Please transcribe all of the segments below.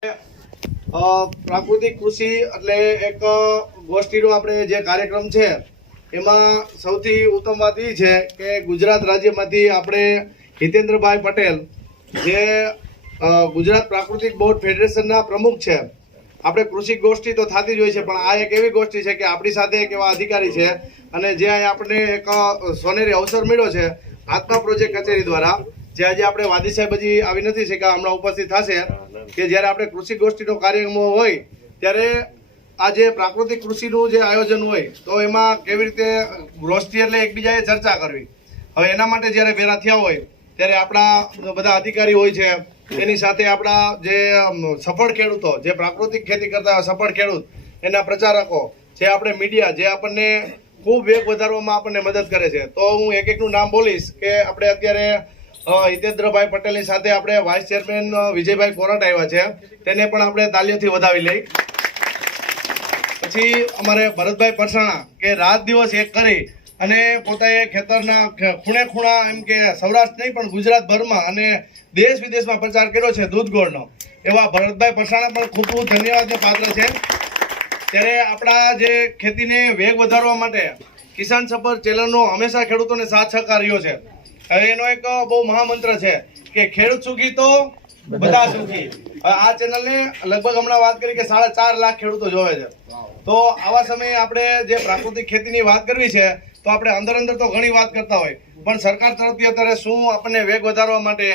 પ્રાકૃતિક કૃષિ એટલે એક ગોષ્ઠીનો આપણે જે કાર્યક્રમ છે એમાં સૌથી ઉત્તમ વાત એ છે કે ગુજરાત રાજ્યમાંથી આપણે હિતેન્દ્રભાઈ પટેલ જે ગુજરાત પ્રાકૃતિક બોર્ડ ફેડરેશનના પ્રમુખ છે. આપણે કૃષિ ગોષ્ઠી તો થતી જ હોય છે, પણ આ એક એવી ગોષ્ઠી છે કે આપણી સાથે એક એવા અધિકારી છે અને જે આપણને એક સોનેરી અવસર મળ્યો છે આત્મા પ્રોજેક્ટ કચેરી દ્વારા, જે આજે આપણે વાદી સાહેબ હજી આવી નથી શક્યા, હમણાં ઉપસ્થિત થશે, કે જ્યારે આપણે કૃષિ ગોષ્ઠીનો કાર્યક્રમ હોય ત્યારે આ જે પ્રાકૃતિક કૃષિનું જે આયોજન હોય તો એમાં કેવી રીતે ગોષ્ઠી એટલે એકબીજાએ ચર્ચા કરવી. હવે એના માટે જ્યારે ભેગા થયા હોય ત્યારે આપણા બધા અધિકારી હોય છે, એની સાથે આપણા જે સફળ ખેડૂતો, જે પ્રાકૃતિક ખેતી કરતા સફળ ખેડૂત, એના પ્રચારકો, જે આપણે મીડિયા, જે આપણને ખૂબ વેગ વધારવામાં આપણને મદદ કરે છે. તો હું એક એકનું નામ બોલીશ કે આપણે અત્યારે હિતેન્દ્રભાઈ પટેલની સાથે આપણે વાઇસ ચેરમેન વિજયભાઈ કોરટ આવ્યા છે, તેને પણ આપણે તાલીઓથી વધાવી લઈ. પછી અમારે ભરતભાઈ પરસાણા કે રાત દિવસ એક કરી અને પોતાએ ખેતરના ખૂણે ખૂણા એમ કે સૌરાષ્ટ્ર નહીં પણ ગુજરાતભરમાં અને દેશ વિદેશમાં પ્રચાર કર્યો છે દૂધ ગોળનો, એવા ભરતભાઈ પરસાણા પણ ખૂબ ખૂબ ધન્યવાદને પાત્ર છે. ત્યારે આપણા જે ખેતીને વેગ વધારવા માટે કિસાન સફર ચેનલનો હંમેશા ખેડૂતોને સાથ સહકાર રહ્યો છે. હવે એનો એક બહુ મહામંત્ર છે કે ખેડૂત સુખી તો બધા સુખી. આ ચેનલને લગભગ હમણાં વાત કરી કે 4.5 લાખ ખેડૂતો જોવે છે. તો આવા સમયે આપણે જે પ્રાકૃતિક ખેતીની વાત કરવી છે તો આપણે અંદર તો ઘણી વાત કરતા હોય, પણ સરકાર તરફથી અત્યારે શું આપણને વેગ વધારવા માટે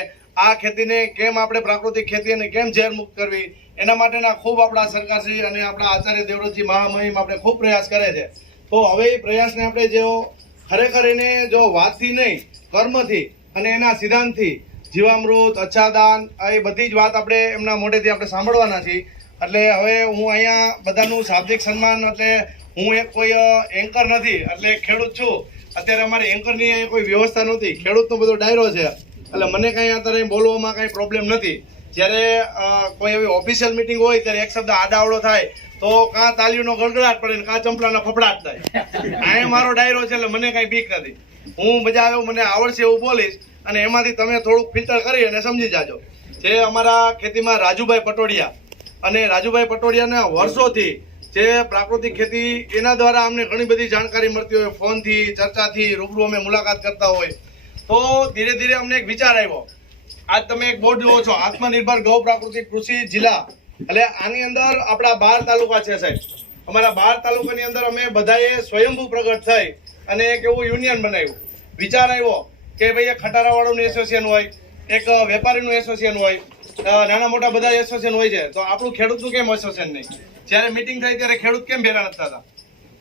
આ ખેતીને કેમ આપણે પ્રાકૃતિક ખેતીને કેમ ઝેરમુક્ત કરવી, એના માટેના ખૂબ આપણા સરકારશ્રી અને આપણા આચાર્ય દેવવ્રતજી મહામહિમ આપણે ખૂબ પ્રયાસ કરે છે. તો હવે એ પ્રયાસને આપણે જો ખરેખર એને જો વાતથી નહીં કર્મથી અને એના સિદ્ધાંતથી જીવામૃત, અચ્છાદાન, એ બધી જ વાત આપણે એમના મોઢેથી આપણે સાંભળવાના છીએ. એટલે હવે હું અહીંયા બધાનું શાબ્દિક સન્માન, એટલે હું એક કોઈ એન્કર નથી, એટલે ખેડૂત છું. અત્યારે અમારી એન્કરની કોઈ વ્યવસ્થા નહોતી, ખેડૂતનો બધો ડાયરો છે, એટલે મને કાંઈ અત્યારે બોલવામાં કાંઈ પ્રોબ્લેમ નથી. જ્યારે કોઈ એવી ઓફિશિયલ મિટિંગ હોય ત્યારે એક શબ્દ આડાવડો થાય તો કાં તાલીઓનો ગડગડાટ પડે ને કાં ચંપલાના ફફડાટ થાય. અહીંયા મારો ડાયરો છે એટલે મને કાંઈ બીક નથી. હું મજા આવ્યો, મને આવડશે એવું બોલીશ અને એમાંથી તમે થોડુંક ફિલ્ટર કરી અને સમજી જાજો. જે અમારા ખેતીમાં રાજુભાઈ પટોડિયા, અને રાજુભાઈ પટોડિયાના વર્ષોથી જે પ્રાકૃતિક ખેતી એના દ્વારા અમને ઘણી બધી જાણકારી મળતી હોય, ફોનથી, ચર્ચાથી, રૂબરૂ અમે મુલાકાત કરતા હોય. તો ધીરે ધીરે અમને એક વિચાર આવ્યો. આજ તમે એક બોર્ડ જુઓ છો, આત્મનિર્ભર ગૌ પ્રાકૃતિક કૃષિ જિલ્લા, એટલે આની અંદર આપણા 12 તાલુકા છે સાહેબ. અમારા 12 તાલુકાની અંદર અમે બધાએ સ્વયંભૂ પ્રગટ થઈ અને એક એવું યુનિયન બનાવ્યું. વિચાર આવ્યો કે ભાઈ એક ખટારાવાળાનું એસોસિએશન હોય, એક વેપારીનું એસોસિએશન હોય, નાના મોટા બધા એસોસિએશન હોય છે, તો આપણું ખેડૂતનું કેમ એસોસિએશન નહીં? જ્યારે મિટિંગ થાય ત્યારે ખેડૂત કેમ ભેગા નથી થતા?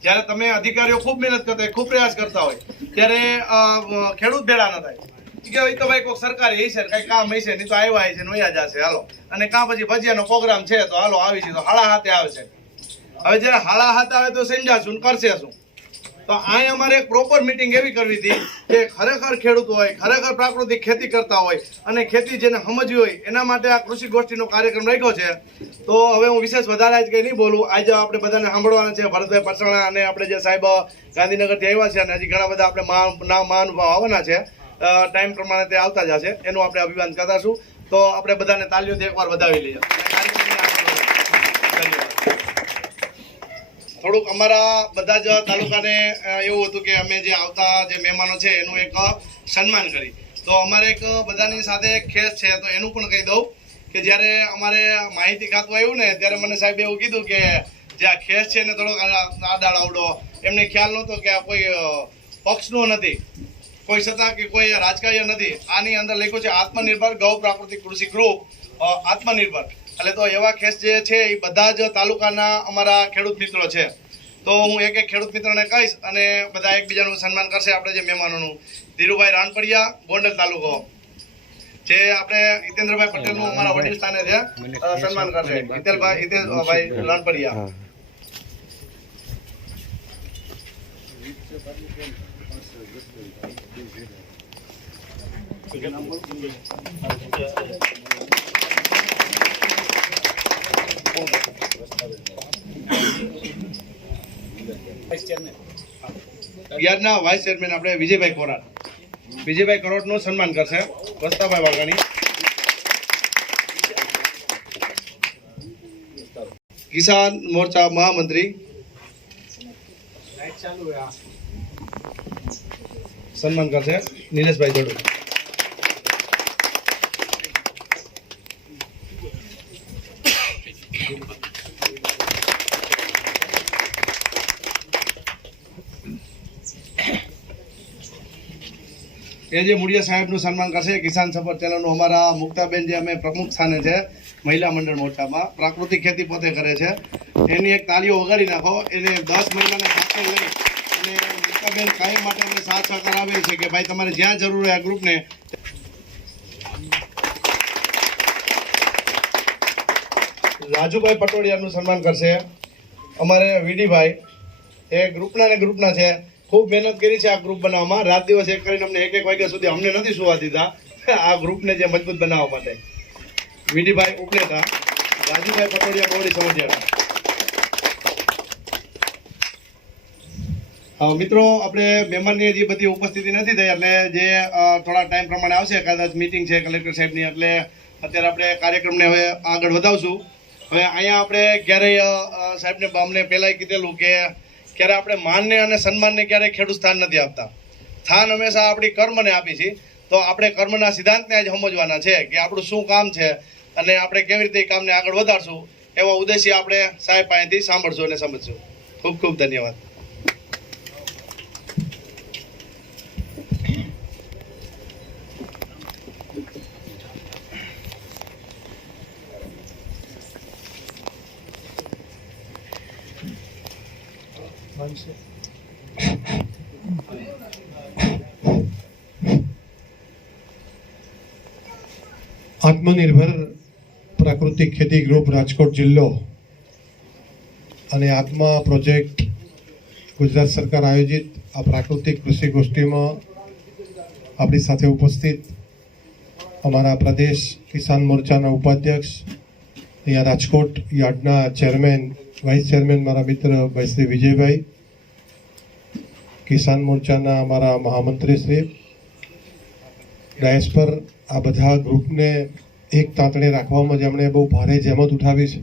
જ્યારે તમે અધિકારીઓ ખૂબ મહેનત કરતા હોય, ખૂબ પ્રયાસ કરતા હોય, ત્યારે ખેડૂત ભેગા ન થાય કે તો ભાઈ કોઈ સરકારી હશે, કઈ કામ હશે, નહીં તો આવ્યા હશે, નોયા જશે, હાલો. અને કાં પછી ભજીયાનો પ્રોગ્રામ છે તો હાલો આવી છે, તો હાડા હાથે આવશે. હવે જ્યારે હાડા હાથે આવે તો સમજાશું કરશે શું? તો અહીં અમારે એક પ્રોપર મિટિંગ એવી કરવી હતી કે ખરેખર ખેડૂત હોય, ખરેખર પ્રાકૃતિક ખેતી કરતા હોય અને ખેતી જેને સમજવી હોય એના માટે આ કૃષિ ગોષ્ઠીનો કાર્યક્રમ રાખ્યો છે. તો હવે હું વિશેષ વધારે આજ કંઈ નહીં બોલું. આજે આપણે બધાને સાંભળવાના છે ભરતભાઈ પરસાણા અને આપણે જે સાહેબ ગાંધીનગરથી આવ્યા છે, અને હજી ઘણા બધા આપણે મહાનુભાવ આવવાના છે. ટાઈમ પ્રમાણે તે આવતા જશે, એનું આપણે અભિવાદન કરતાશું. તો આપણે બધાને તાલીઓથી એકવાર વધાવી લઈએ. થોડુંક અમારા બધા જ તાલુકાને એવું હતું કે અમે જે આવતા જે મહેમાનો છે એનું એક સન્માન કરી. તો અમારે એક બધાની સાથે એક ખેસ છે, તો એનું પણ કહી દઉં કે જ્યારે અમારે માહિતી ખાતું આવ્યું ને ત્યારે મને સાહેબ એવું કીધું કે જે આ ખેસ છે ને થોડોક આડાળ આવડો, એમને ખ્યાલ નહોતો કે આ કોઈ પક્ષનો નથી, કોઈ સત્તા કે કોઈ રાજકાર્ય નથી. આની અંદર લખ્યું છે આત્મનિર્ભર ગૌ પ્રાકૃતિક કૃષિ ગ્રુપ આત્મનિર્ભર. એટલે તો એવા ખેસ જે છે એ બધા જ તાલુકાના અમારા ખેડૂત મિત્રો છે. તો હું એક એક ખેડૂત મિત્રને કહીશ અને બધા એકબીજાનું સન્માન કરશે. આપણે જે મહેમાનોનું ધીરુભાઈ રાણપડિયા, ગોંડલ તાલુકો, જે આપણે હિતેન્દ્રભાઈ પટેલનું અમારા વડીલ સ્થાને છે, સન્માન કરશે. હિતેન્દ્રભાઈ રાણપડિયા. યારના વાઇસ ચેરમેન આપણે વિજયભાઈ કોરટ, વિજયભાઈ કોરટનું સન્માન કરશે. વસ્તાભાઈ વાઘાણી. કિસાન મોરચા મહામંત્રી સન્માન કરશે નિલેશભાઈ જોડુ. જે મુડિયા સાહેબનું સન્માન કરશે કિસાન સપોર્ટ ચેનલનું અમારા મુક્તાબેન જે અમે પ્રમુખ સ્થાને છે મહિલા મંડળ મોરચામાં, પ્રાકૃતિક ખેતી પોતે કરે છે. એની એક તાળીઓ વગાડી નાખો. એને 10 મહિનાને સાથે લઈ અને મુક્તાબેન કાયમ માટે અમને સાથ સહકાર આપે છે કે ભાઈ તમારે જ્યાં જરૂર હોય આ ગ્રુપને. રાજુભાઈ પટોડિયાનું સન્માન કરશે અમારે વીડીભાઈ. એ ગ્રુપના છે. ખૂબ મહેનત કરી છે આ ગ્રુપ બનાવવામાં. રાત દિવસ એક કરીને અમને 1 વાગ્યા સુધી અમને નથી સુવા દીધા આ ગ્રુપને જે મજબૂત બનાવવા માટે. વીડીભાઈ ઉપલેટા, રાજુભાઈ પટોડિયા બોડી સમજ્યા. મિત્રો આપણે મહેમાનની જે બધી ઉપસ્થિતિ નથી થઈ એટલે જે થોડા ટાઈમ પ્રમાણે આવશે, કદાચ મીટિંગ છે કલેક્ટર સાહેબની, એટલે અત્યારે આપણે કાર્યક્રમને હવે આગળ વધાવશું. હવે અહીંયા આપણે ક્યારેય સાહેબને અમને પહેલાંય કીધેલું કે ક્યારે આપણે માનને અને સન્માનને ક્યારેય ખેડૂત સ્થાન નથી આપતા. સ્થાન હંમેશા આપણી કર્મને આપી છે. તો આપણે કર્મના સિદ્ધાંતને જ સમજવાના છે કે આપણું શું કામ છે અને આપણે કેવી રીતે એ કામને આગળ વધારશું, એવા ઉદ્દેશ્ય આપણે સાહેબ પાસેથી સાંભળશું અને સમજશું. ખૂબ ખૂબ ધન્યવાદ. આત્મનિર્ભર પ્રાકૃતિક ખેતી ગ્રુપ રાજકોટ જિલ્લો અને આત્મા પ્રોજેક્ટ ગુજરાત સરકાર આયોજિત આ પ્રાકૃતિક કૃષિ ગોષ્ઠીમાં આપણી સાથે ઉપસ્થિત અમારા પ્રદેશ કિસાન મોરચાના ઉપાધ્યક્ષ, અહીંયા રાજકોટ યાર્ડના ચેરમેન, વાઇસ ચેરમેન મારા મિત્ર ભાઈ શ્રી વિજયભાઈ, કિસાન મોરચાના અમારા મહામંત્રી શ્રી, ડાયસ પર આ બધા ગ્રુપને એક તાંતણે રાખવામાં જેમણે બહુ ભારે જહેમત ઉઠાવી છે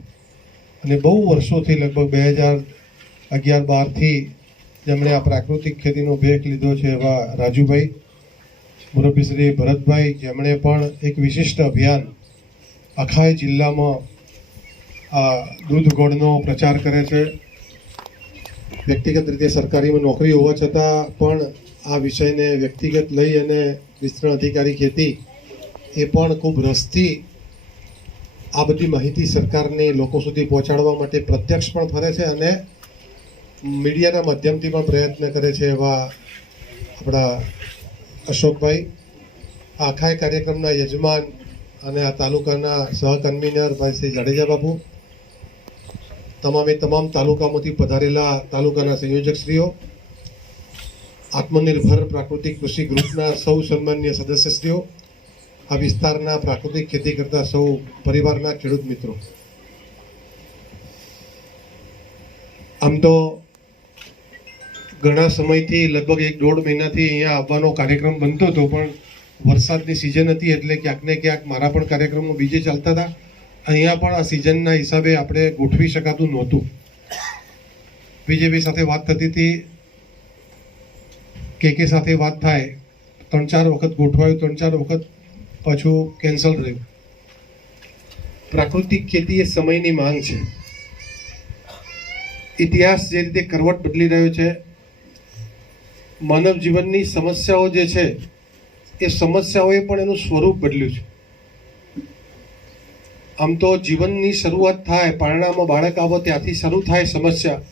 અને બહુ વર્ષોથી લગભગ 2011-12થી જેમણે આ પ્રાકૃતિક ખેતીનો ભેખ લીધો છે એવા રાજુભાઈ, મુરબ્બી શ્રી ભરતભાઈ, જેમણે પણ એક વિશિષ્ટ અભિયાન આખા જિલ્લામાં આ દૂધ ગોળનો પ્રચાર કરે છે. વ્યક્તિગત રીતે સરકારીમાં નોકરી હોવા છતાં પણ આ વિષયને વ્યક્તિગત લઈ અને વિસ્તરણ અધિકારી ખેતી એ પણ ખૂબ રસથી આ બધી માહિતી સરકારની લોકો સુધી પહોંચાડવા માટે પ્રત્યક્ષ પણ ફરે છે અને મીડિયાના માધ્યમથી પણ પ્રયત્ન કરે છે એવા આપણા અશોકભાઈ, આખા કાર્યક્રમના યજમાન અને આ તાલુકાના સહકન્વીનર ભાઈ શ્રી જાડેજા બાપુ, તમામ તાલુકામાંથી પધારેલા તાલુકાના સંયોજકશ્રીઓ, આત્મનિર્ભર પ્રાકૃતિક કૃષિ ગ્રુપના સૌ સન્માનીય સદસ્યશ્રીઓ, આ વિસ્તારના પ્રાકૃતિક ખેતી કરતા સૌ પરિવારના ખેડૂત મિત્રો. આમ તો ઘણા સમયથી લગભગ 1-1.5 મહિનાથી અહીંયા આવવાનો કાર્યક્રમ બનતો હતો, પણ વરસાદની સિઝન હતી એટલે ક્યાંક ને ક્યાંક મારા પણ કાર્યક્રમો બીજે ચાલતા હતા. અહીંયા પણ આ સિઝનના હિસાબે આપણે ગોઠવી શકાતું નહોતું. બીજેપી સાથે વાત થતી હતી, કે સાથે વાત થાય, 3-4 વખત ગોઠવાયું, 3-4 વખત પાછું કેન્સલ રહ્યું. પ્રાકૃતિક ખેતી એ સમયની માંગ છે. ઇતિહાસ જે રીતે કરવટ બદલી રહ્યો છે, માનવ જીવનની સમસ્યાઓ જે છે એ સમસ્યાઓએ પણ એનું સ્વરૂપ બદલ્યું છે. આમ તો જીવનની શરૂઆત થાય, પારણામાં બાળક આવે ત્યાંથી શરૂ થાય સમસ્યા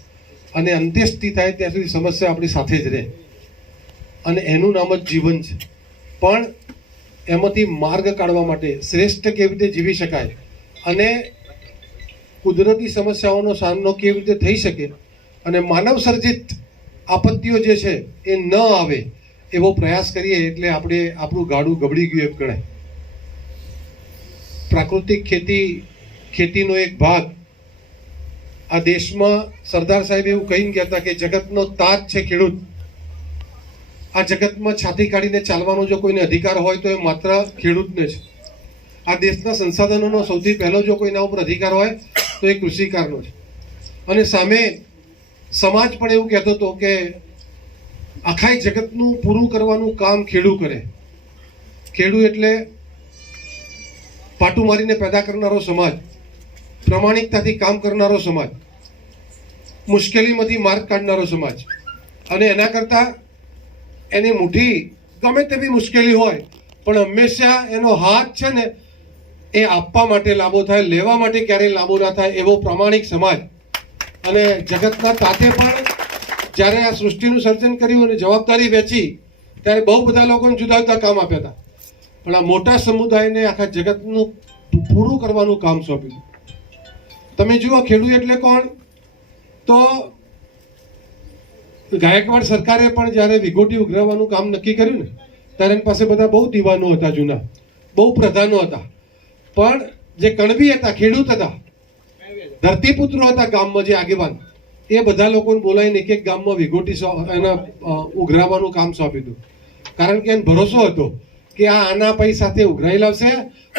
અને અંત્યેષ્ટિ થાય ત્યાં સુધી સમસ્યા આપણી સાથે જ રહે અને એનું નામ જ જીવન છે. પણ એમાંથી માર્ગ કાઢવા માટે શ્રેષ્ઠ કેવી રીતે જીવી શકાય અને કુદરતી સમસ્યાઓનો સામનો કેવી રીતે થઈ શકે અને માનવ સર્જિત આપત્તિઓ જે છે એ ન આવે એવો પ્રયાસ કરીએ એટલે આપણું ગાડું ગબડી ગયું એમ ગણાય. પ્રાકૃતિક ખેતીનો એક ભાગ આ દેશમાં સરદાર સાહેબ એવું કહીને ગયા હતા કે જગતનો તાજ છે ખેડૂત. આ જગતમાં છાતી કાઢીને ચાલવાનો જો કોઈને અધિકાર હોય તો એ માત્ર ખેડૂતને છે. આ દેશના સંસાધનોનો સૌથી પહેલો જો કોઈના ઉપર અધિકાર હોય તો એ કૃષિકારનો છે. અને સામે સમાજ પણ એવું કહેતો હતો કે આખા જગતનું પૂરું કરવાનું કામ ખેડૂ કરે. ખેડૂ એટલે પાટું મારીને પેદા કરનારો સમાજ, પ્રામાણિકતાથી કામ કરનારો સમાજ, મુશ્કેલીમાંથી માર્ગ કાઢનારો સમાજ. અને એના કરતાં એની મુઠ્ઠી ગમે તેવી મુશ્કેલી હોય પણ હંમેશા એનો હાથ છે ને એ આપવા માટે લાંબો થાય, લેવા માટે ક્યારેય લાંબો ના થાય એવો પ્રામાણિક સમાજ. અને જગતના તાતે પણ જ્યારે આ સૃષ્ટિનું સર્જન કર્યું અને જવાબદારી વહેંચી ત્યારે બહુ બધા લોકોને જુદા જુદા કામ આપ્યા હતા, પણ આ મોટા સમુદાયને આખા જગતનું પૂરું કરવાનું કામ સોંપ્યું. તમે જુઓ ખેડૂત એટલે કોણ? તો ગાયકવાડ સરકારે પણ જ્યારે વિગોટી ઉઘરાવવાનું કામ નક્કી કર્યું ને ત્યારે એની પાસે બધા બહુ દીવાનો હતા, જૂના બહુ પ્રધાનો હતા, પણ જે કણબી હતા, ખેડૂત હતા, ધરતીપુત્રો હતા ગામમાં જે આગેવાન, એ બધા લોકોને બોલાવીને એક એક ગામમાં વિગોટી એના ઉઘરાવવાનું કામ સોંપી દીધું. કારણ કે એને ભરોસો હતો કે આ આના પૈસા સાથે ઉઘરાઈ લાવશે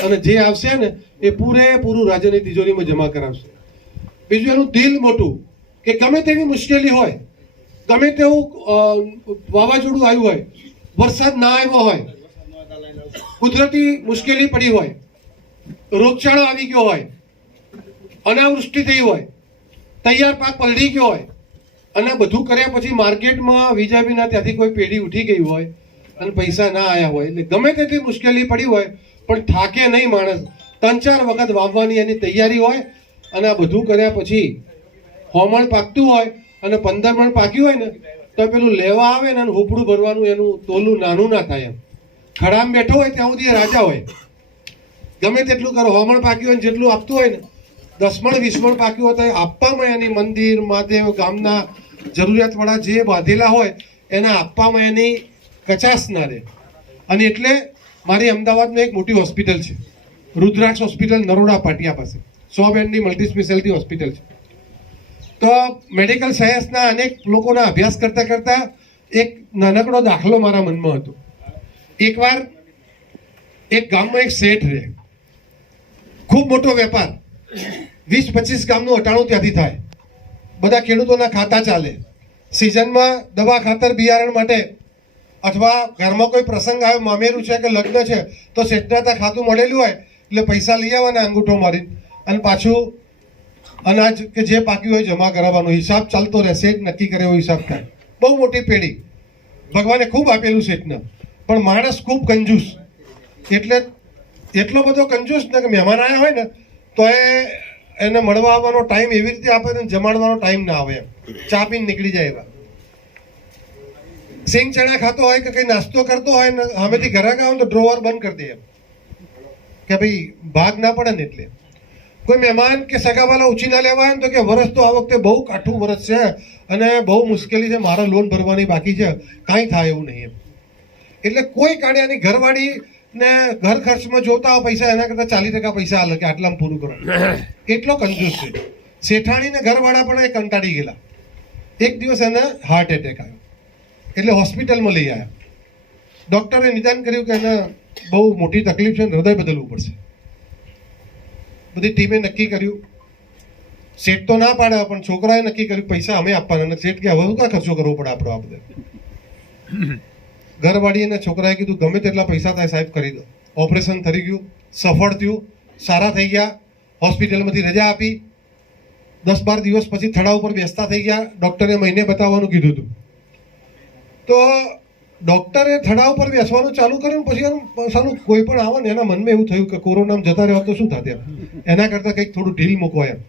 અને જે આવશે ને એ પૂરેપૂરું રાજ્યની તિજોરીમાં જમા કરાવશે. બીજું એનું દિલ મોટું કે ગમે તેવી મુશ્કેલી હોય, ગમે તેવું વાવાઝોડું આવ્યું હોય, વરસાદ ના આવ્યો હોય, કુદરતી મુશ્કેલી પડી હોય, રોગચાળો આવી ગયો હોય, અનાવૃષ્ટિ થઈ હોય, તૈયાર પાક પલળી ગયો હોય, અને બધું કર્યા પછી માર્કેટમાં વીજાબીના ત્યાંથી કોઈ પેઢી ઉઠી ગઈ હોય અને પૈસા ના આવ્યા હોય, એટલે ગમે તેટલી મુશ્કેલી પડી હોય પણ થાકે નહીં માણસ. 3-4 વખત વાવવાની એની તૈયારી હોય અને આ બધું કર્યા પછી હોમણ પાકતું હોય અને 15 મણ પાક્યું હોય ને તો પેલું લેવા આવે ને હુપડું ભરવાનું એનું તોલું નાનું ના થાય. એમ ખડામાં બેઠો હોય ત્યાં સુધી રાજા હોય, ગમે તેટલું કરો. હોમણ પાક્યું હોય જેટલું આપતું હોય ને 10 મણ 20 મણ પાક્યું હોય તો આપવામાં એની મંદિર, મહાદેવ, ગામના જરૂરિયાતવાળા જે બાંધેલા હોય એના આપવામાં એની કચાશ ના રહે. અને એટલે મારી અમદાવાદમાં એક મોટી હોસ્પિટલ છે, રુદ્રાક્ષ હોસ્પિટલ, નરોડા પાટિયા પાસે, 100 બેડની મલ્ટી સ્પેશિયાલિટી હોસ્પિટલ છે. તો મેડિકલ સાયન્સના અનેક લોકોના અભ્યાસ કરતા કરતા એક નાનકડો દાખલો મારા મનમાં હતો. એકવાર એક ગામમાં એક શેઠ રહે, ખૂબ મોટો વેપાર, 20-25 ગામનું અટાણું ત્યાંથી થાય, બધા ખેડૂતોના ખાતા ચાલે. સિઝનમાં દવા, ખાતર, બિયારણ માટે અથવા ઘરમાં કોઈ પ્રસંગ આવ્યો, મામેરું છે કે લગ્ન છે તો શેઠના ત્યાં ખાતું મળેલું હોય એટલે પૈસા લઈ આવવાના અંગૂઠો મારીને અને પાછું અનાજ કે જે પાક્યું હોય જમા કરાવવાનો. હિસાબ ચાલતો રહે, શેઠ નક્કી કરે એવો હિસાબ થાય. બહુ મોટી પેઢી, ભગવાને ખૂબ આપેલું શેઠને, પણ માણસ ખૂબ કંજૂસ. એટલે એટલો બધો કંજૂસ ને કે મહેમાન આવ્યા હોય ને તો એને મળવા આવવાનો ટાઈમ એવી રીતે આપે ને જમાડવાનો ટાઈમ ના આવે, એમ ચા પીને નીકળી જાય એવા. સિંગ ચણા ખાતો હોય કે કઈ નાસ્તો કરતો હોય ને સામેથી ઘરાક આવે તો ડ્રોવર બંધ કરી દે, એમ કે ભાઈ ભાગ ના પડે ને. એટલે કોઈ મહેમાન કે સગાવાલા ઉછીના લેવા આવે ને તો કે વરસ તો આ વખતે બહુ કાઠું વરસ છે અને બહુ મુશ્કેલી છે, મારે લોન ભરવાની બાકી છે, કાંઈ થાય એવું નહીં એમ. એટલે કોઈ કાળિયાની ઘરવાળી ને ઘર ખર્ચમાં જોતા હોય પૈસા, એના કરતાં 40% પૈસા હાલે કે આટલામાં પૂરું કરો. એટલો કંજૂસ છે. શેઠાણી ને ઘરવાળા પણ એ કંટાળી ગયેલા. એક દિવસ એને હાર્ટ એટેક આવ્યો એટલે હોસ્પિટલમાં લઈ આવ્યા. ડૉક્ટરે નિદાન કર્યું કે એને બહુ મોટી તકલીફ છે, હૃદય બદલવું પડશે. બધી ટીમે નક્કી કર્યું. શેઠ તો ના પાડે પણ છોકરાએ નક્કી કર્યું પૈસા અમે આપવાના. અને શેઠ કે હવે શું કાં ખર્ચો કરવો પડે આપણો? આ બધે ઘરવાળી અને છોકરાએ કીધું ગમે તેટલા પૈસા થાય સાહેબ કરી દો. ઓપરેશન થઈ ગયું, સફળ થયું, સારા થઈ ગયા, હોસ્પિટલમાંથી રજા આપી. 10-12 દિવસ પછી થડા ઉપર બેસતા થઈ ગયા. ડૉક્ટરે મહિને બતાવવાનું કીધું હતું. તો ડૉક્ટરે થડા ઉપર બેસવાનું ચાલુ કર્યું. પછી સારું કોઈ પણ આવે ને એના મનમાં એવું થયું કે કોરોનામાં જતા રહેવા તો શું થાય, એના કરતાં કંઈક થોડું ઢીલ મૂકવા એમ.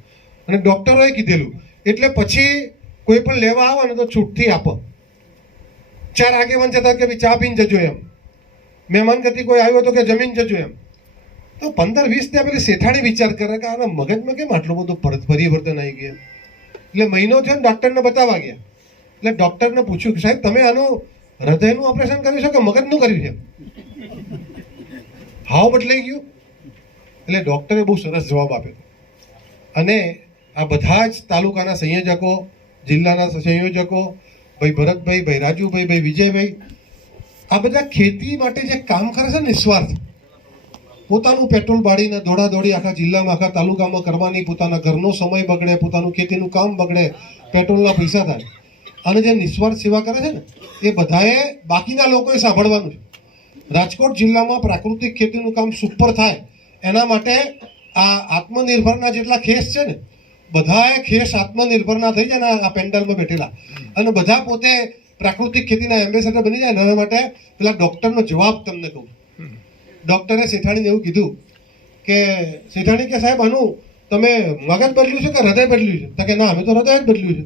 અને ડૉક્ટરોએ કીધેલું એટલે પછી કોઈ પણ લેવા આવે ને તો છૂટથી આપો. 4 આગેવાન જતા કે ચા પીને જજો એમ, મહેમાન ગતિ કોઈ આવ્યો તો કે જમીન જજો એમ. તો 15-20 ત્યાં પેલી શેઠાણી વિચાર કરે કે આના મગજમાં કેમ આટલું બધું પરિવર્તન આવી ગયું. એટલે મહિનો થયો ને ડૉક્ટરને બતાવવા ગયા. એટલે ડૉક્ટરને પૂછ્યું કે સાહેબ તમે આનું હૃદયનું ઓપરેશન કર્યું છે કે મગજનું કર્યું છે? હાવ બદલાઈ ગયું. એટલે ડૉક્ટરે બહુ સરસ જવાબ આપ્યો. અને આ બધા જ તાલુકાના સંયોજકો, જિલ્લાના સંયોજકો, ભાઈ ભરતભાઈ, ભાઈ રાજુભાઈ, ભાઈ વિજયભાઈ, આ બધા ખેતી માટે જે કામ કરે છે નિસ્વાર્થ, પોતાનું પેટ્રોલ બાળીને દોડાદોડી આખા જિલ્લામાં આખા તાલુકામાં કરવાની, પોતાના ઘરનો સમય બગડે, પોતાનું ખેતીનું કામ બગડે, પેટ્રોલના પૈસા થાય. અને જે નિસ્વાર્થ સેવા કરે છે ને એ બધાએ બાકીના લોકોએ સાંભળવાનું છે. રાજકોટ જિલ્લામાં પ્રાકૃતિક ખેતીનું કામ સુપર થાય એના માટે આ આત્મનિર્ભરના જેટલા ખેસ છે ને બધાએ ખેસ આત્મનિર્ભરના થઈ જાય ને આ પેન્ડલમાં બેઠેલા, અને બધા પોતે પ્રાકૃતિક ખેતીના એમ્બેસેડર બની જાય. એના માટે પેલા ડૉક્ટરનો જવાબ તમને કહું. ડૉક્ટરે શેઠાણીને એવું કીધું કે શેઠાણી કે સાહેબ આનું તમે મગજ બદલ્યું છે કે હૃદય બદલ્યું છે? તો કે ના, અમે તો હૃદય જ બદલ્યું છે.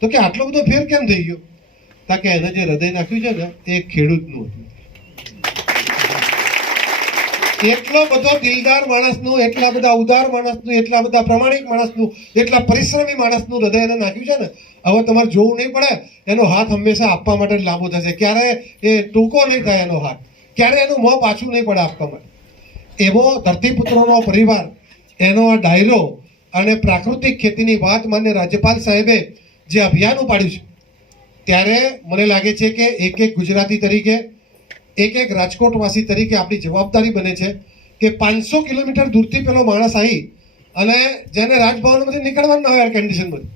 તો કે આટલો બધો ફેર કેમ થઈ ગયો? તો કે એને જે હૃદય નાખ્યું છે ને એ ખેડૂતનું હતું. એટલો બધો દિલદાર માણસનું, એટલા બધા ઉદાર માણસનું, એટલા બધા પ્રમાણિક માણસનું, એટલા પરિશ્રમી માણસનું હૃદય એને નાખ્યું છે ને, હવે તમારે જોવું નહીં પડે. એનો હાથ હંમેશા આપવા માટે જ લાંબો થશે. ક્યારે એ ટૂંકો નહીં થાય એનો હાથ, ક્યારે એનું મોં પાછું નહીં પડે આપવા માટે. એવો ધરતીપુત્રોનો પરિવાર, એનો આ ડાયરો અને પ્રાકૃતિક ખેતીની વાત માન્ય રાજ્યપાલ સાહેબે જે અભિયાન ઉપાડ્યું છે, ત્યારે મને લાગે છે કે એક એક ગુજરાતી તરીકે, એક એક રાજકોટવાસી તરીકે આપણી જવાબદારી બને છે કે 500 કિલોમીટર દૂરથી પેલો માણસ આવી અને જેને રાજભવનમાંથી નીકળવાનું હોય એર કન્ડિશનમાંથી,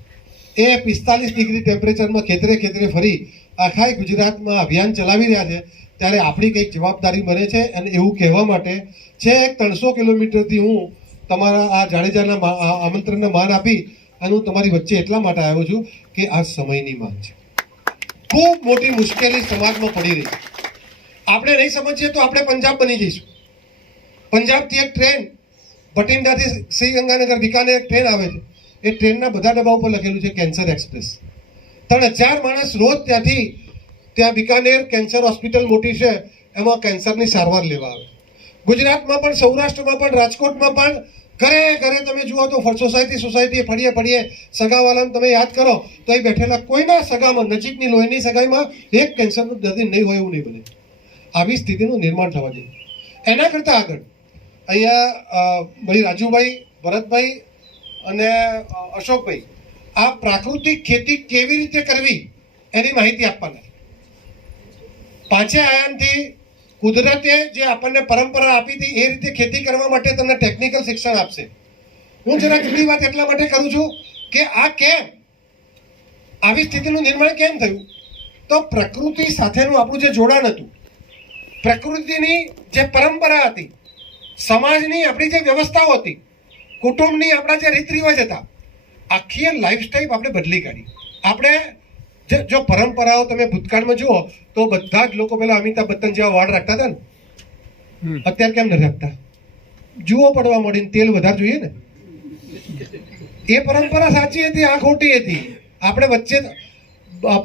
એ 45 ડિગ્રી ટેમ્પરેચરમાં ખેતરે ખેતરે ફરી આખા ગુજરાતમાં અભિયાન ચલાવી રહ્યા છે. ત્યારે આપણી કંઈક જવાબદારી બને છે. અને એવું કહેવા માટે છે 300 કિલોમીટરથી હું તમારા આ જાડેજાના આમંત્રણને માન આપી અને હું તમારી વચ્ચે એટલા માટે આવ્યો છું કે આ સમયની માંગ છે. ખૂબ મોટી મુશ્કેલી સમાજમાં પડી રહી છે. આપણે નહીં સમજીએ તો આપણે પંજાબ બની જઈશું. પંજાબથી એક ટ્રેન ભટિંડાથી શ્રીગંગાનગર બીકાનેર એક ટ્રેન આવે છે. એ ટ્રેનના બધા ડબ્બા ઉપર લખેલું છે કેન્સર એક્સપ્રેસ. 3000 માણસ રોજ ત્યાંથી ત્યાં બીકાનેર કેન્સર હોસ્પિટલ મોટી છે એમાં કેન્સરની સારવાર લેવા આવે. ગુજરાતમાં પણ, સૌરાષ્ટ્રમાં પણ, રાજકોટમાં પણ ઘરે ઘરે તમે જુઓ તો સોસાયટી ફળીએ ફળીએ સગાવાલાને તમે યાદ કરો તો એ બેઠેલા કોઈના સગામાં, નજીકની લોહીની સગાઈમાં એક કેન્સરનું દર્દી નહીં હોય એવું નહીં બને. આવી સ્થિતિનું નિર્માણ થવા જોઈએ. એના કરતાં આગળ અહીંયા ભાઈ રાજુભાઈ, ભરતભાઈ અને અશોકભાઈ આ પ્રાકૃતિક ખેતી કેવી રીતે કરવી એની માહિતી આપવાના. પાંચે આયામથી કુદરતે જે આપણને પરંપરા આપી હતી એ રીતે ખેતી કરવા માટે તમને ટેકનિકલ શિક્ષણ આપશે. હું જરા જુદી વાત એટલા માટે કરું છું કે આ કેમ આવી સ્થિતિનું નિર્માણ કેમ થયું? તો પ્રકૃતિ સાથેનું આપણું જે જોડાણ હતું, પ્રકૃતિની જે પરંપરા હતી, સમાજની આપણી જે વ્યવસ્થાઓ હતી, કુટુંબની આપણા જે રીત રિવાજ હતા, આખી લાઈફસ્ટાઈલ આપણે બદલી કાઢી. આપણે જો પરંપરાઓ તમે ભૂતકાળમાં જુઓ તો બધા જ લોકો પેલા અમિતાભ બચ્ચન જેવા વાળ રાખતા હતા ને, અત્યારે કેમ નથી રાખતા? જુઓ પડવા મળીને તેલ વધારે જોઈએ ને. એ પરંપરા સાચી હતી, આ ખોટી હતી. આપણે વચ્ચે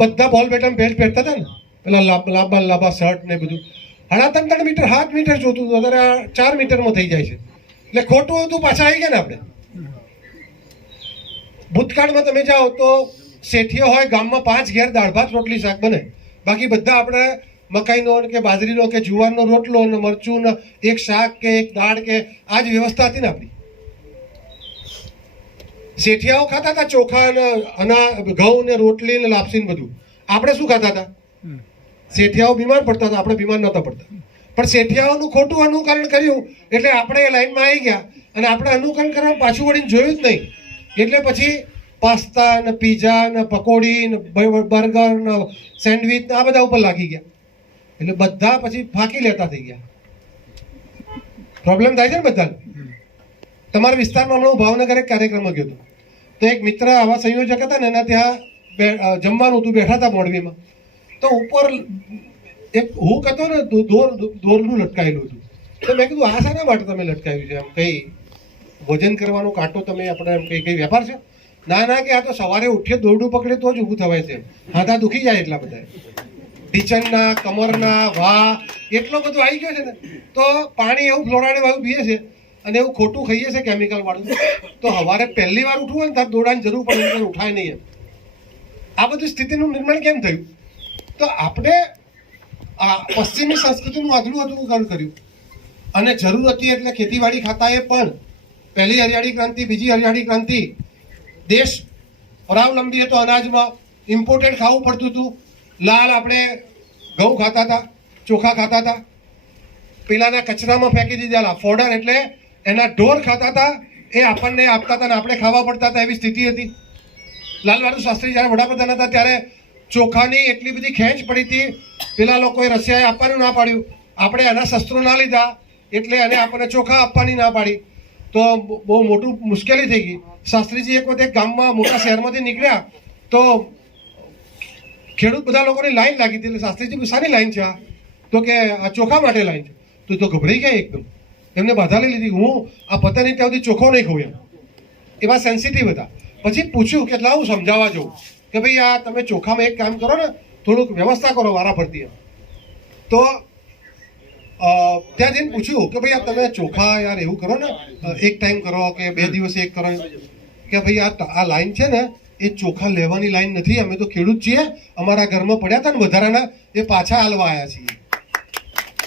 બધા બોલ બેટમ બેલ્ટ પહેરતા હતા ને, પેલા લાંબા શર્ટ ને બધું. 3.5 મીટર 7 મીટર જોતું હતું, અત્યારે 4 મીટરમાં થઈ જાય છે. એટલે ખોટું હતું, પાછા આવી ગયા ને આપણે. ભૂતકાળમાં તમે જાઓ તો શેઠિયો હોય ગામમાં 5 ઘેર દાળ ભાત રોટલી શાક બને, બાકી બધા આપણે મકાઈનો કે બાજરીનો કે જુવારનો રોટલો ને મરચું ને એક શાક કે એક દાળ કે આ જ વ્યવસ્થા હતી ને આપણી. શેઠિયાઓ ખાતા હતા ચોખા ને ઘઉં ને રોટલી ને લાપસી ને બધું. આપણે શું ખાતા હતા? શેઠિયાઓ બીમાર પડતા હતા, આપણે બીમાર નહોતા પડતા. પણ શેઠિયાઓનું ખોટું અનુકરણ કર્યું એટલે આપણે એ લાઈનમાં આવી ગયા અને આપણે અનુકરણ કરવા પાછું વળીને જોયું જ નહીં. એટલે પછી પાસ્તા ને પીઝા ને પકોડી ને બર્ગર ને સેન્ડવિચ આ બધા ઉપર લાગી ગયા. એટલે બધા પછી ફાંકી લેતા થઈ ગયા. પ્રોબ્લેમ થાય છે ને બધાને. તમારા વિસ્તારમાં હમણાં હું ભાવનગર એક કાર્યક્રમમાં ગયો હતો તો એક મિત્ર આવા સંયોજક હતા ને એના ત્યાં જમવાનું હતું, બેઠા હતા મોડવીમાં. તો ઉપર એક હુક હતો ને દોરનું લટકાયેલું હતું. તો મેં કીધું આ શાના માટે તમે લટકાવ્યું છે? એમ કઈ ભોજન કરવાનો કાંટો તમે આપણે એમ કઈ વેપાર છે? ના કે આ તો સવારે ઉઠીએ દોરડું પકડે તો જ ઊભું થવાય છે. હાથા દુખી જાય એટલા બધા. ઢીચણના, કમરના, વાહ એટલો બધું આવી ગયો છે ને. તો પાણી એવું ફ્લોરાઇડ વાળું પીએ છે અને એવું ખોટું ખાઈએ છે કેમિકલ વાળું, તો સવારે પહેલી વાર ઉઠવું હોય ને ત્યારે દોડાની જરૂર પડે, ઉઠાય નહીં એમ. આ બધી સ્થિતિનું નિર્માણ કેમ થયું? તો આપણે આ પશ્ચિમી સંસ્કૃતિનું આગલું અનુકરણ કર્યું અને જરૂર હતી એટલે ખેતીવાડી ખાતાએ પણ પહેલી હરિયાળી ક્રાંતિ, બીજી હરિયાળી ક્રાંતિ, દેશ પરાવલંબી હતો અનાજમાં, ઇમ્પોર્ટેડ ખાવું પડતું હતું. લાલ આપણે ઘઉં ખાતા હતા, ચોખા ખાતા હતા. પેલાના કચરામાં ફેંકી દીધેલા. ફોડર એટલે એના ઢોર ખાતા હતા, એ આપણને આપતા હતા ને આપણે ખાવા પડતા હતા, એવી સ્થિતિ હતી. લાલ બહાદુર શાસ્ત્રી જ્યારે વડાપ્રધાન હતા ત્યારે ચોખાની એટલી બધી ખેંચ પડી હતી, પેલા લોકોએ રશિયાએ આપવાનું ના પાડ્યું, આપણે એના શસ્ત્રો ના લીધા એટલે એને આપણને ચોખા આપવાની ના પાડી, તો બહુ મોટું મુશ્કેલી થઈ ગઈ. શાસ્ત્રીજી એક વખતે ગામમાં મોટા શહેરમાંથી નીકળ્યા તો ખેડૂત બધા લોકોની લાઈન લાગી હતી. એટલે શાસ્ત્રીજી શાની લાઈન છે આ? તો કે આ ચોખા માટે લાઈન છે. તો ગભરાઈ ગયા એકદમ, એમને બાધા લઈ લીધી, હું આ પતા નહીં ત્યાં સુધી ચોખ્ખો નહીં ખાઉં એમ. એવા સેન્સિટિવ હતા. પછી પૂછ્યું કે લાવું સમજાવવા જવું કે ભાઈ આ તમે ચોખામાં એક કામ કરો ને, થોડુંક વ્યવસ્થા કરો વારા ફરતી. તો ત્યાં જઈને પૂછ્યું કે ભાઈ આ તમે ચોખા યાર એવું કરો ને, એક ટાઈમ કરો કે 2 દિવસે એક કરો, કે ભાઈ આ લાઈન છે ને એ ચોખા લેવાની લાઈન નથી, અમે તો ખેડૂત છીએ, અમારા ઘરમાં પડ્યા હતા ને વધારાના, એ પાછા હાલવા આવ્યા છીએ.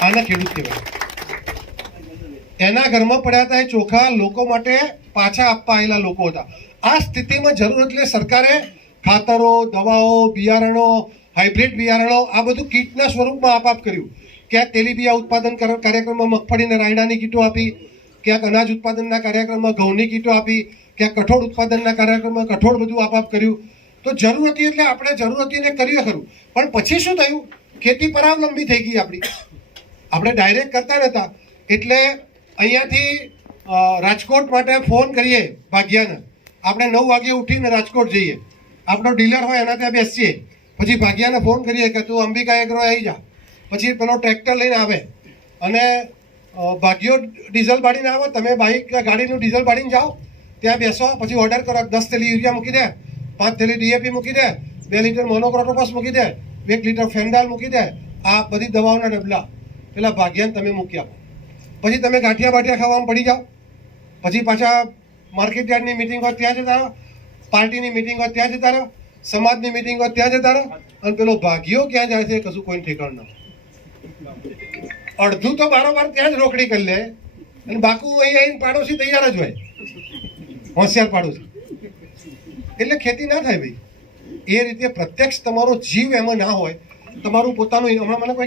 આના ખેડૂત કહેવાય. એના ઘરમાં પડ્યા હતા એ ચોખા લોકો માટે પાછા આપવા આવેલા લોકો હતા. આ સ્થિતિમાં જરૂર એટલે સરકારે ખાતરો, દવાઓ, બિયારણો, હાઇબ્રિડ બિયારણો આ બધું કીટના સ્વરૂપમાં આપ કર્યું. ક્યાંક તેલીબિયા ઉત્પાદન કાર્યક્રમમાં મગફળી અને રાયડાની કીટો આપી, ક્યાંક અનાજ ઉત્પાદનના કાર્યક્રમમાં ઘઉંની કીટો આપી, ક્યાંક કઠોળ ઉત્પાદનના કાર્યક્રમમાં કઠોળ બધું આપ કર્યું. તો જરૂર હતી એટલે આપણે જરૂર હતી એને કર્યું ખરું. પણ પછી શું થયું? ખેતી પરાવલંબી થઈ ગઈ આપણી. આપણે ડાયરેક્ટ કરતા નહોતા. એટલે અહીંયાથી રાજકોટ માટે ફોન કરીએ ભાગ્યાને, આપણે 9 વાગે ઉઠીને રાજકોટ જઈએ, આપણો ડીલર હોય એના ત્યાં બેસીએ, પછી ભાગ્યાને ફોન કરીએ કે તું અંબિકા એગ્રો આવી જા. પછી પેલો ટ્રેક્ટર લઈને આવે અને ભાગ્યો ડીઝલ બાળીને આવે, તમે બાઇક ગાડીનું ડીઝલ બાળીને જાઓ, ત્યાં બેસો, પછી ઓર્ડર કરો, 10 થેલી યુરિયા મૂકી દે, 5 થેલી ડીએપી મૂકી દે, 2 લીટર મોનોક્રોટોપસ મૂકી દે, 1 લીટર ફેન્ડાલ મૂકી દે, આ બધી દવાઓના ડબલા પેલા ભાગ્યાને તમે મૂકી આપો. પછી તમે ગાંઠિયા બાઠિયા ખાવામાં પડી જાઓ. પછી પાછા માર્કેટ યાર્ડની મિટિંગ હોય ત્યાં જતા રહો, પાર્ટીની મિટિંગ હોય ત્યાં જતા રહો, સમાજની મિટિંગ હોય ત્યાં જતા રહો, અને પેલો ભાગ્યો ક્યાં જાય છે કશું કોઈ ઠેકાણ ના. અડધું તો બારોબાર ત્યાં જ રોકડી કરી લે, અને બાકુ અહીં આવીને પાડોશી તૈયાર જ હોય, હોશિયાર પાડોશી. એટલે ખેતી ના થાય ભાઈ. એ રીતે પ્રત્યક્ષ તમારો જીવ એમાં ના હોય, તમારું પોતાનું. હમણાં મને કોઈ